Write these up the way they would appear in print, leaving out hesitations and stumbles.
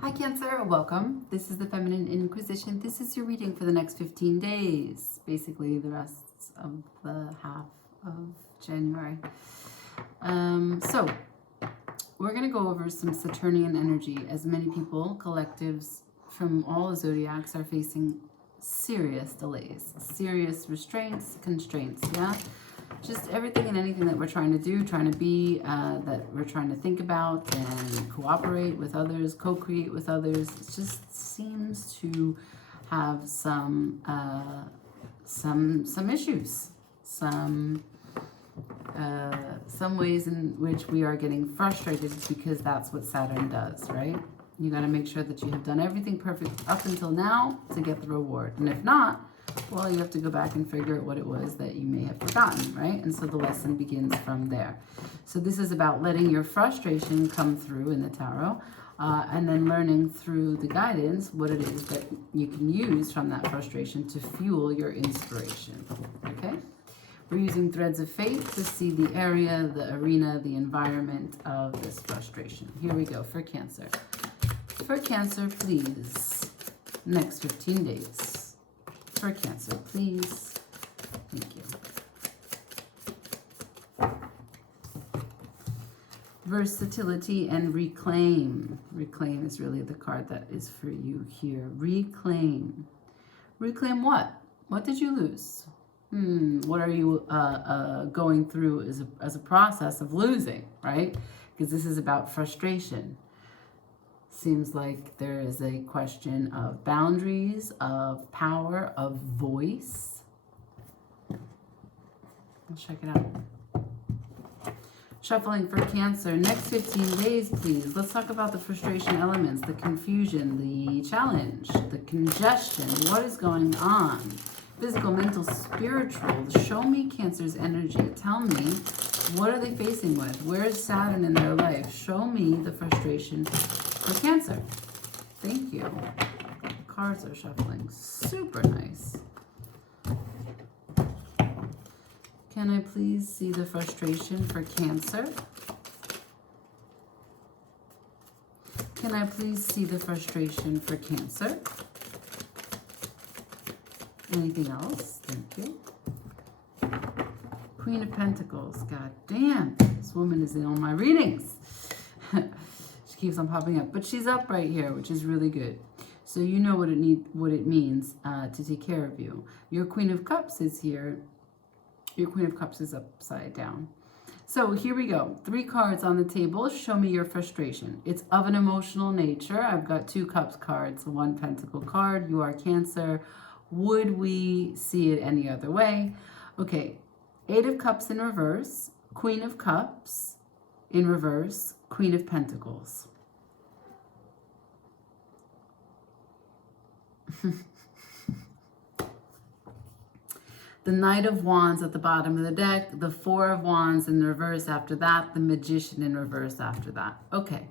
Hi Cancer, welcome. This is the Feminine Inquisition. This is your reading for the next 15 days, basically the rest of the half of January. So we're going to go over some Saturnian energy, as many people, collectives from all the zodiacs are facing serious delays, serious restraints, constraints, yeah? Just everything and anything that we're trying to do, trying to be, that we're trying to think about and cooperate with others, co-create with others. It just seems to have some issues, some ways in which we are getting frustrated because that's what Saturn does, right? You got to make sure that you have done everything perfect up until now to get the reward. And if not, well, you have to go back and figure out what it was that you may have forgotten, right? And so the lesson begins from there. So this is about letting your frustration come through in the tarot, and then learning through the guidance what it is that you can use from that frustration to fuel your inspiration, okay? We're using threads of fate to see the area, the arena, the environment of this frustration. Here we go for Cancer. For Cancer, please, next 15 days. For Cancer, please. Thank you. Versatility and reclaim. Reclaim is really the card that is for you here. Reclaim. Reclaim what? What did you lose? What are you going through as a process of losing, right? Because this is about frustration. Seems like there is a question of boundaries, of power, of voice. Let's check it out. Shuffling for Cancer. Next 15 days, please. Let's talk about the frustration elements, the confusion, the challenge, the congestion. What is going on? Physical, mental, spiritual. Show me Cancer's energy. Tell me, what are they facing with? Where is Saturn in their life? Show me the frustration for Cancer. Thank you. Cards are shuffling. Super nice. Can I please see the frustration for Cancer? Can I please see the frustration for Cancer? Anything else? Thank you. Queen of Pentacles. God damn, this woman is in all my readings. She keeps on popping up, but she's up right here, which is really good. So you know what it means to take care of you. Your Queen of Cups is here. Your Queen of Cups is upside down. So here we go. 3 cards on the table. Show me your frustration. It's of an emotional nature. I've got 2 Cups cards, 1 Pentacle card. You are Cancer. Would we see it any other way? Okay, 8 of Cups in reverse, Queen of Cups in reverse, Queen of Pentacles. The Knight of Wands at the bottom of the deck, the 4 of Wands in reverse after that, the Magician in reverse after that. Okay.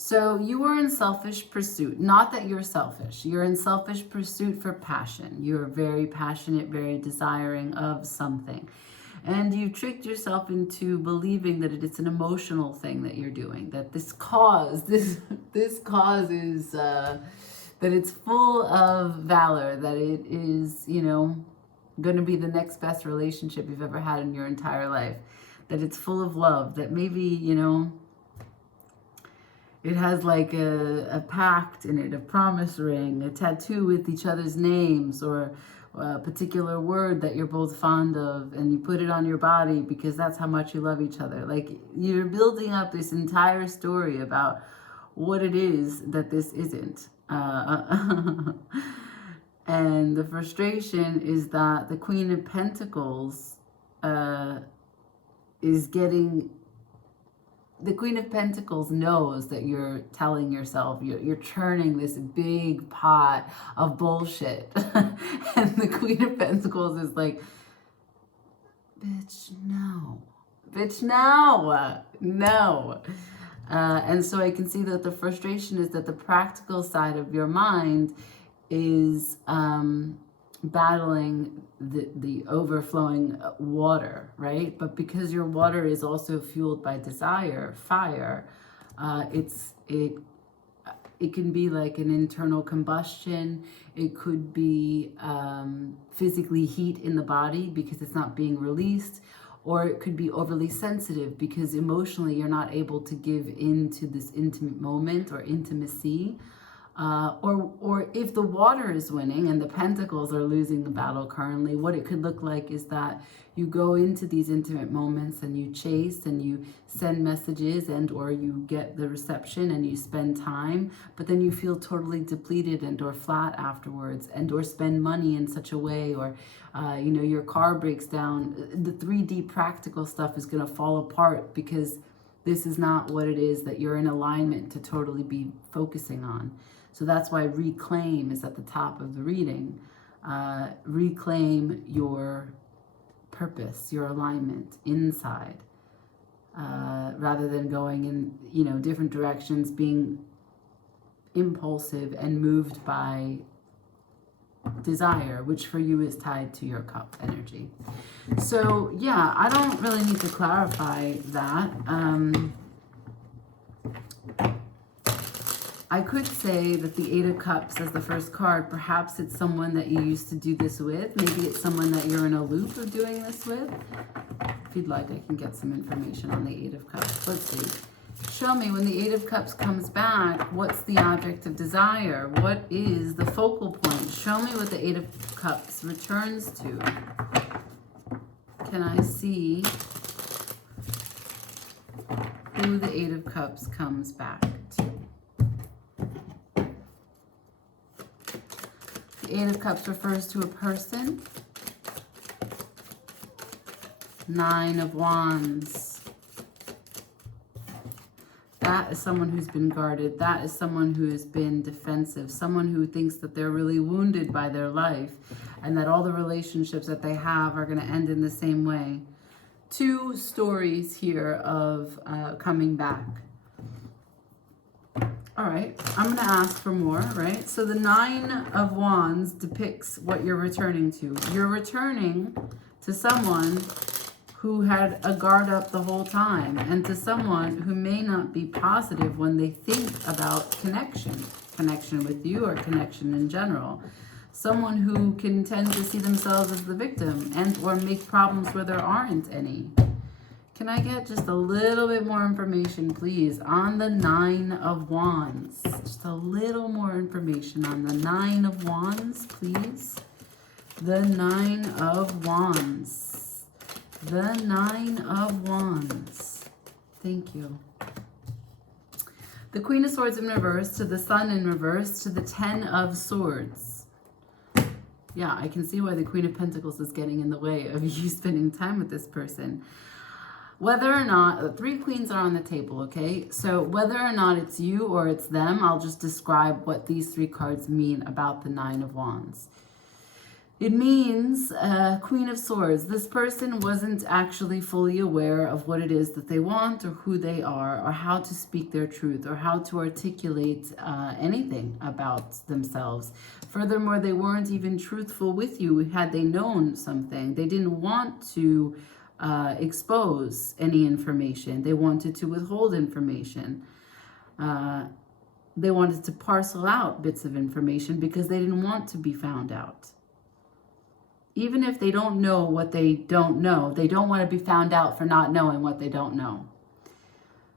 So you are in selfish pursuit. Not that you're selfish. You're in selfish pursuit for passion. You're very passionate, very desiring of something. And you've tricked yourself into believing that it's an emotional thing that you're doing. That this cause is, that it's full of valor. That it is, going to be the next best relationship you've ever had in your entire life. That it's full of love. That maybe, it has like a pact in it, a promise ring, a tattoo with each other's names, or a particular word that you're both fond of, and you put it on your body because that's how much you love each other. Like, you're building up this entire story about what it is that this isn't. And the frustration is that the Queen of Pentacles is getting... The Queen of Pentacles knows that you're telling yourself, you're churning this big pot of bullshit. And the Queen of Pentacles is like, bitch, no. Bitch, no. No. And so I can see that the frustration is that the practical side of your mind is battling the overflowing water, right? But because your water is also fueled by desire, fire, It can be like an internal combustion. It could be physically heat in the body because it's not being released. Or it could be overly sensitive because emotionally you're not able to give into this intimate moment or intimacy. Or if the water is winning and the pentacles are losing the battle currently, what it could look like is that you go into these intimate moments and you chase and you send messages and or you get the reception and you spend time, but then you feel totally depleted and or flat afterwards, and or spend money in such a way, or your car breaks down. The 3D practical stuff is going to fall apart because this is not what it is that you're in alignment to totally be focusing on. So that's why reclaim is at the top of the reading. Reclaim your purpose, your alignment inside, rather than going in different directions, being impulsive and moved by desire, which for you is tied to your cup energy. So yeah, I don't really need to clarify that. I could say that the Eight of Cups as the first card, perhaps it's someone that you used to do this with. Maybe it's someone that you're in a loop of doing this with. If you'd like, I can get some information on the Eight of Cups. Let's see. Show me, when the Eight of Cups comes back, what's the object of desire? What is the focal point? Show me what the Eight of Cups returns to. Can I see who the Eight of Cups comes back to? The Eight of Cups refers to a person. Nine of Wands. That is someone who's been guarded. That is someone who has been defensive. Someone who thinks that they're really wounded by their life and that all the relationships that they have are going to end in the same way. Two stories here of coming back. All right, I'm going to ask for more, right? So the Nine of Wands depicts what you're returning to. You're returning to someone who had a guard up the whole time, and to someone who may not be positive when they think about connection with you or connection in general. Someone who can tend to see themselves as the victim and or make problems where there aren't any. Can I get just a little bit more information, please, on the Nine of Wands? Just a little more information on the Nine of Wands, please. The Nine of Wands. The Nine of Wands. Thank you. The Queen of Swords in reverse to the Sun in reverse to the Ten of Swords. Yeah, I can see why the Queen of Pentacles is getting in the way of you spending time with this person. Whether or not, three queens are on the table, okay? So whether or not it's you or it's them, I'll just describe what these three cards mean about the Nine of Wands. It means Queen of Swords. This person wasn't actually fully aware of what it is that they want or who they are or how to speak their truth or how to articulate anything about themselves. Furthermore, they weren't even truthful with you had they known something. They didn't want to expose any information. They wanted to withhold information. They wanted to parcel out bits of information because they didn't want to be found out. Even if they don't know what they don't know, they don't want to be found out for not knowing what they don't know.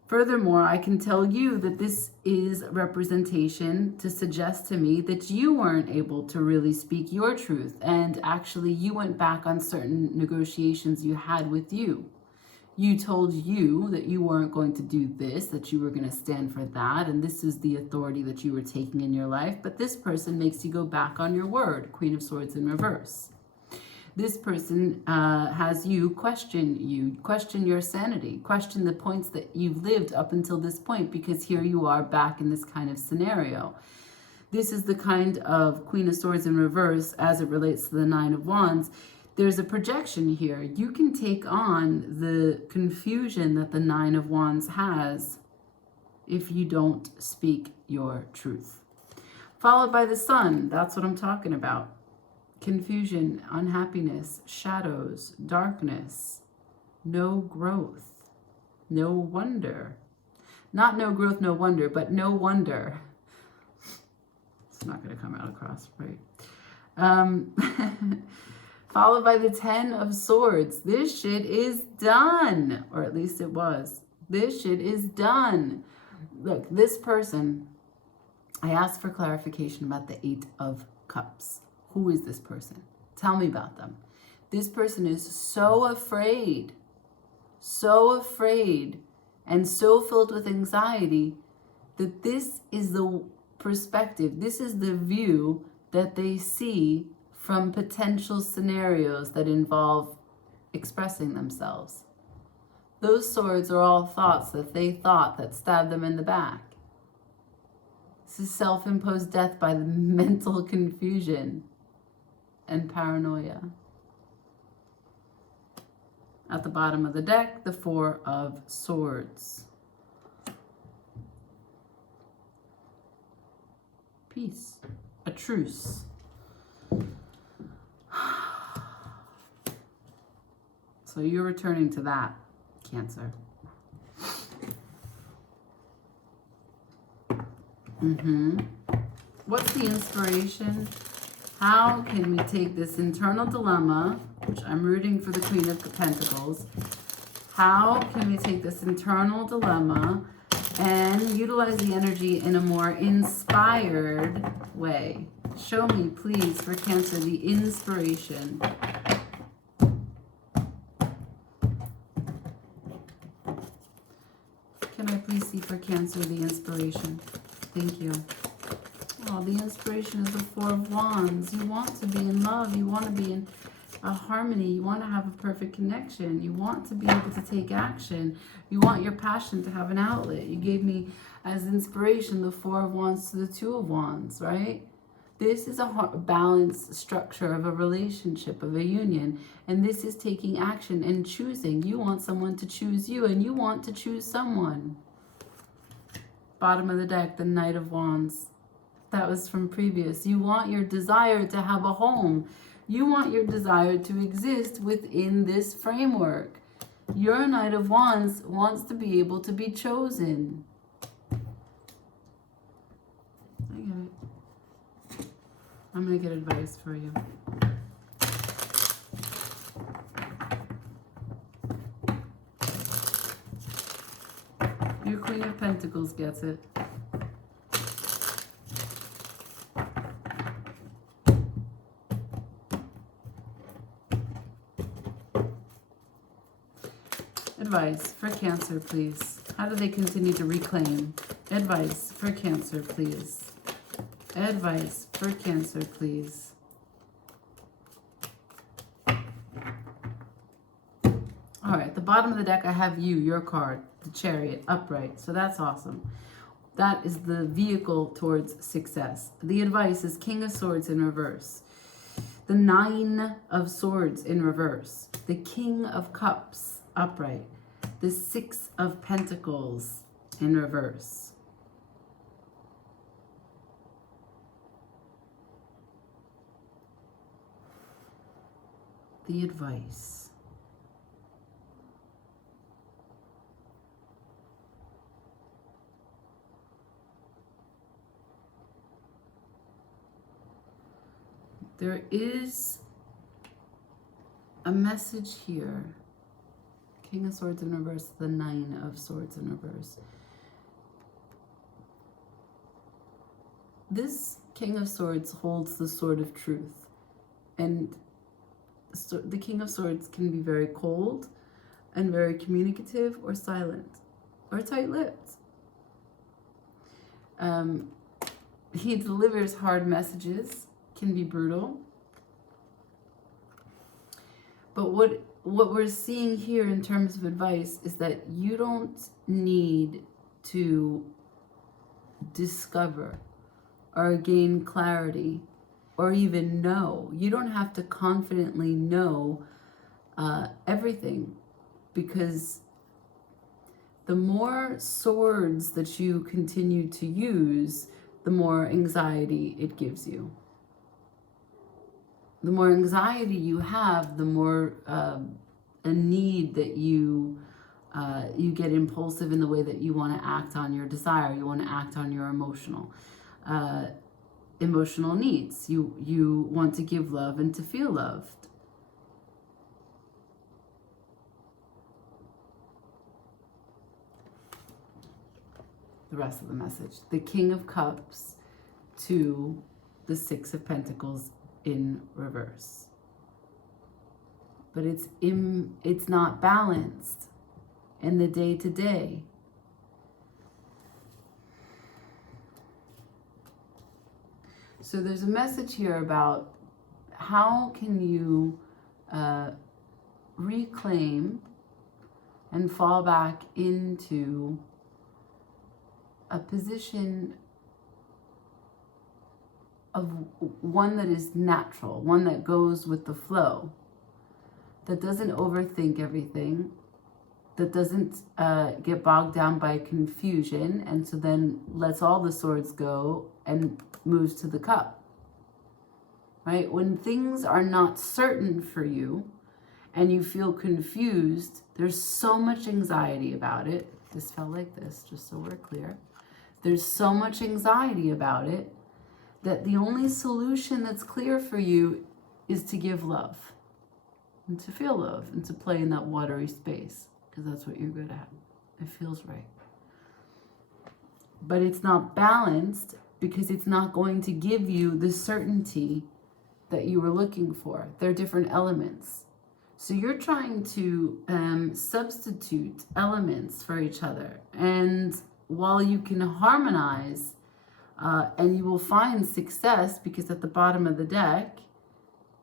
Furthermore, I can tell you that this is representation to suggest to me that you weren't able to really speak your truth, and actually you went back on certain negotiations you had with you. You told you that you weren't going to do this, that you were going to stand for that, and this is the authority that you were taking in your life, but this person makes you go back on your word. Queen of Swords in reverse. This person has you question your sanity, question the points that you've lived up until this point, because here you are back in this kind of scenario. This is the kind of Queen of Swords in reverse as it relates to the Nine of Wands. There's a projection here. You can take on the confusion that the Nine of Wands has if you don't speak your truth. Followed by the Sun. That's what I'm talking about. Confusion, unhappiness, shadows, darkness, no growth, no wonder. Not no growth, no wonder, but no wonder. It's not going to come out across, right? Followed by the 10 of Swords. This shit is done. Or at least it was. This shit is done. Look, this person, I asked for clarification about the 8 of Cups. Who is this person? Tell me about them. This person is so afraid, and so filled with anxiety that this is the perspective, this is the view that they see from potential scenarios that involve expressing themselves. Those swords are all thoughts that they thought that stabbed them in the back. This is self-imposed death by the mental confusion and paranoia. At the bottom of the deck, the 4 of Swords. Peace. A truce. So you're returning to that, Cancer. What's the inspiration? How can we take this internal dilemma, which I'm rooting for the Queen of Pentacles, how can we take this internal dilemma and utilize the energy in a more inspired way? Show me, please, for Cancer, the inspiration. Can I please see for Cancer the inspiration? Thank you. Oh, the inspiration is the 4 of Wands. You want to be in love. You want to be in a harmony. You want to have a perfect connection. You want to be able to take action. You want your passion to have an outlet. You gave me as inspiration the 4 of Wands to the 2 of Wands, right? This is a balanced structure of a relationship, of a union. And this is taking action and choosing. You want someone to choose you, and you want to choose someone. Bottom of the deck, the Knight of Wands. That was from previous. You want your desire to have a home. You want your desire to exist within this framework. Your Knight of Wands wants to be able to be chosen. I get it. I'm going to get advice for you. Your Queen of Pentacles gets it. Advice for Cancer, please. How do they continue to reclaim? Advice for Cancer, please. Advice for Cancer, please. All right, at the bottom of the deck, I have you, your card, the Chariot, upright. So that's awesome. That is the vehicle towards success. The advice is King of Swords in reverse. The 9 of Swords in reverse. The King of Cups upright. The 6 of Pentacles in reverse. The advice. There is a message here. King of Swords in reverse, the 9 of Swords in reverse. This King of Swords holds the sword of truth. And so the King of Swords can be very cold and very communicative or silent or tight-lipped. He delivers hard messages, can be brutal. But what we're seeing here in terms of advice is that you don't need to discover or gain clarity or even know. You don't have to confidently know everything, because the more swords that you continue to use, the more anxiety it gives you. The more anxiety you have, the more a need that you get impulsive in the way that you want to act on your desire. You want to act on your emotional. emotional needs. You want to give love and to feel loved. The rest of the message. The King of Cups to the Six of Pentacles in reverse. But it's not balanced in the day-to-day. So there's a message here about how can you reclaim and fall back into a position of one that is natural, one that goes with the flow, that doesn't overthink everything, that doesn't get bogged down by confusion, and so then lets all the swords go and moves to the cup, right? When things are not certain for you and you feel confused, there's so much anxiety about it. This felt like this, just so we're clear. There's so much anxiety about it that the only solution that's clear for you is to give love and to feel love and to play in that watery space, because that's what you're good at. It feels right. But it's not balanced because it's not going to give you the certainty that you were looking for. They're different elements. So you're trying to substitute elements for each other. And while you can harmonize, and you will find success, because at the bottom of the deck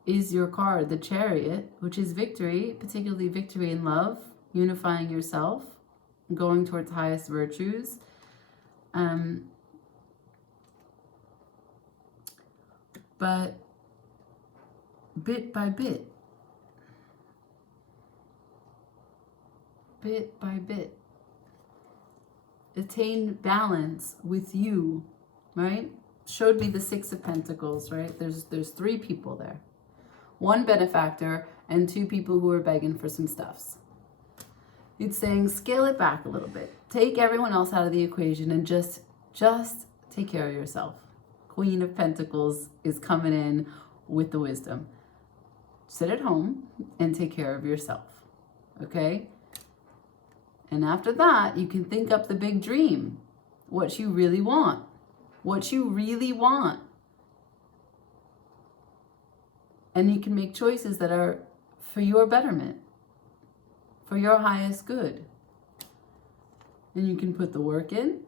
is your card, the Chariot, which is victory, particularly victory in love, unifying yourself, going towards highest virtues. But bit by bit by bit, attain balance with you, right? Showed me the Six of Pentacles, right? There's three people there. One benefactor and two people who are begging for some stuffs. It's saying scale it back a little bit. Take everyone else out of the equation and just take care of yourself. Queen of Pentacles is coming in with the wisdom. Sit at home and take care of yourself, okay? And after that, you can think up the big dream, what you really want, what you really want. And you can make choices that are for your betterment, for your highest good. And you can put the work in,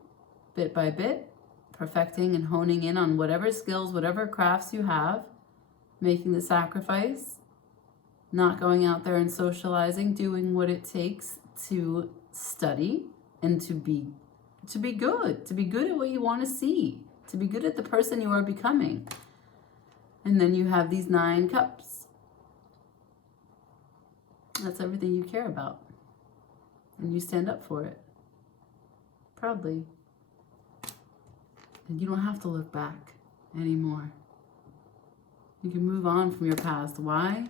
bit by bit, perfecting and honing in on whatever skills, whatever crafts you have, making the sacrifice, not going out there and socializing, doing what it takes to study and to be good at what you want to see, to be good at the person you are becoming. And then you have these 9 cups. That's everything you care about. And you stand up for it proudly. And you don't have to look back anymore. You can move on from your past. Why?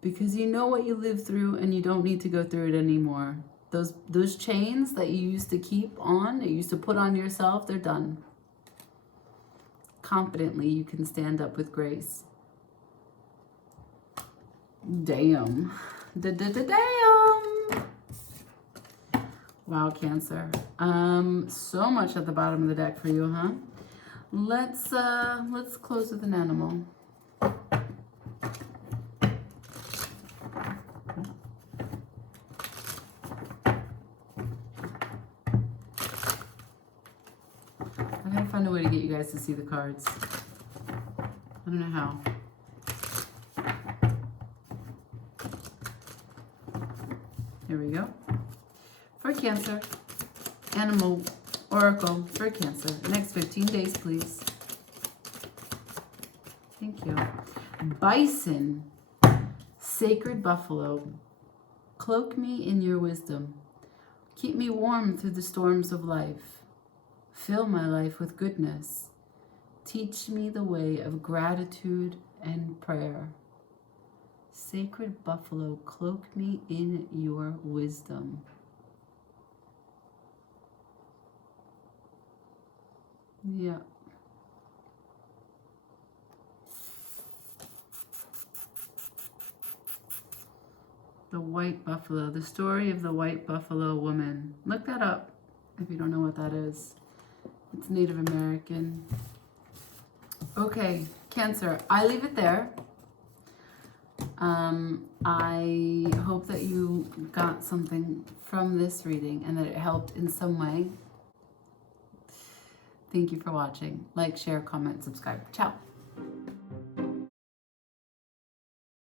Because you know what you lived through and you don't need to go through it anymore. Those chains that you used to keep on, that you used to put on yourself, they're done. Confidently, you can stand up with grace. Damn. Damn. Wow, Cancer. So much at the bottom of the deck for you, huh? Let's close with an animal. I gotta find a way to get you guys to see the cards. I don't know how. Here we go. For Cancer, animal oracle for Cancer. Next 15 days, please. Thank you. Bison, sacred buffalo, cloak me in your wisdom. Keep me warm through the storms of life. Fill my life with goodness. Teach me the way of gratitude and prayer. Sacred buffalo, cloak me in your wisdom. Yeah. The white buffalo. The story of the white buffalo woman. Look that up if you don't know what that is. It's Native American. Okay, Cancer. I leave it there. I hope that you got something from this reading and that it helped in some way. Thank you for watching. Like, share, comment, subscribe. Ciao.